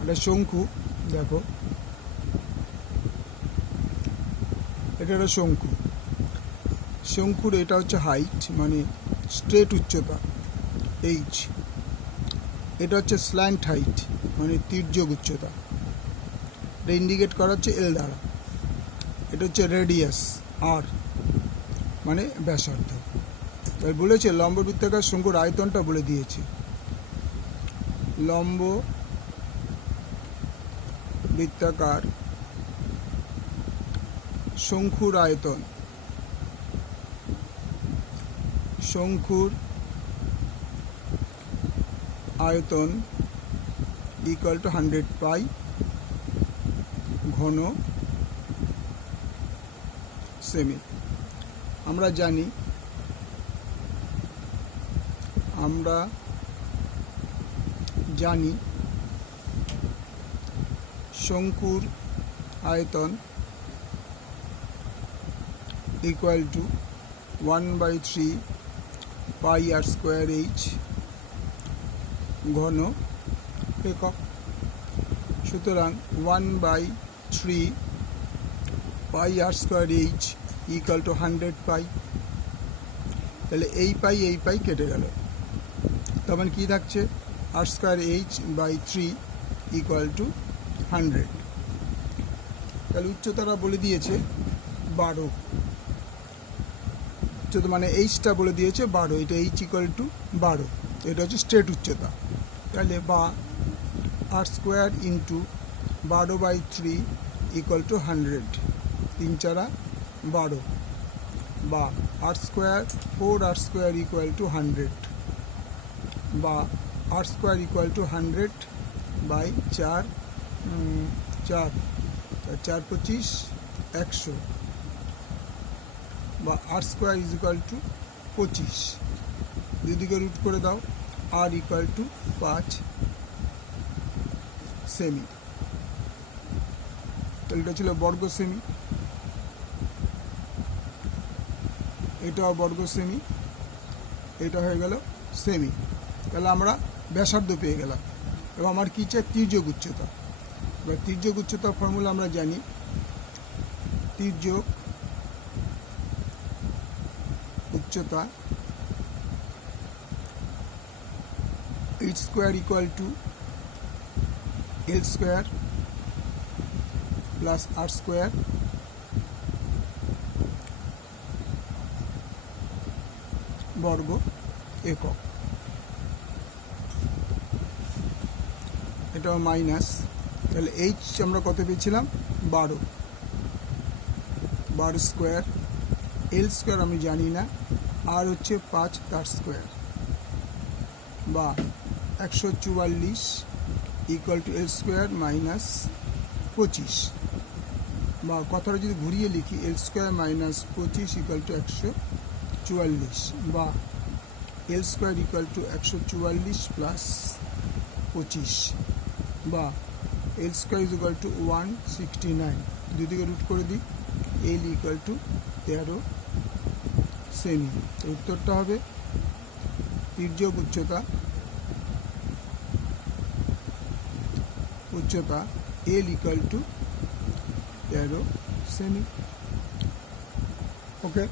একটা শঙ্কু, দেখো এটা একটা শঙ্কু। শঙ্কুর এটা হচ্ছে হাইট, মানে স্ট্রেট উচ্চতা এইচ। এটা হচ্ছে স্ল্যান্ট হাইট, মানে তির্যক উচ্চতা। এটা ইন্ডিকেট করা হচ্ছে এল দ্বারা। এটা হচ্ছে রেডিয়াস আর, মানে ব্যাসার্ধ। তাই বলেছে লম্ব বৃত্তাকার শঙ্কুর আয়তনটা বলে দিয়েছে। লম্ব বৃত্তাকার শঙ্কুর আয়তন, শঙ্কুর আয়তন ইকুয়াল টু 100 পাই ঘন সেমি। আমরা জানি শঙ্কুর আয়তন equal to 1/3 pi r square h ঘন একক। সুতরাং 1/3 pi r square h equal to 100 pi. তাহলে এই পাই কেটে গেল, তখন কি থাকছে? R square h by 3 equal to 100। তাহলে উচ্চতাটা বলে দিয়েছে 12, উচ্চতা মানে এইচটা বলে দিয়েছে 12। এটা এইচ ইকুয়াল টু 12, এটা হচ্ছে স্ট্রেট উচ্চতা। তাহলে বা r square into 12/3 equal to 100, 3 4 12, বা r square 4 r square equal to 100, বা r square equal to 100 by 4 4 4 25 100, বা r square is equal to 25। দুদিকে রুট করে দাও, আর ইকুয়াল টু 5 সেমি। তাহলে এটা ছিল বর্গ সেমি, এটাও বর্গ সেমি, এটা হয়ে গেল সেমি। তাহলে আমরা ব্যাসার্ধ পেয়ে গেলাম। এবং আমার কী চাই? তির্যক উচ্চতা। এবার তির্যক উচ্চতার ফর্মুলা আমরা জানি। তির্যক উচ্চতা H square equal to L square plus R square বর্গ একক। এটাও মাইনাস। তাহলে এইচ আমরা কত পেয়েছিলাম? 12 স্কোয়ার। এল স্কোয়ার আমি জানি না, আর হচ্ছে 5 তার স্কোয়ার, বা 144 equal to L square minus 25, বা কথাটা যদি ঘুরিয়ে লিখি এল স্কোয়ার মাইনাস 25 ইকুয়াল টু 144, বা এল স্কোয়ার ইকুয়াল টু 144 প্লাস 25, বা এল স্কোয়ার ইজ ইকুয়াল টু 169। দুদিকে রুট করে দিই, এল ইকুয়াল টু 13 সেমি। উত্তরটা হবে তির্যক উচ্চতা L equal to 13 semi. Okay.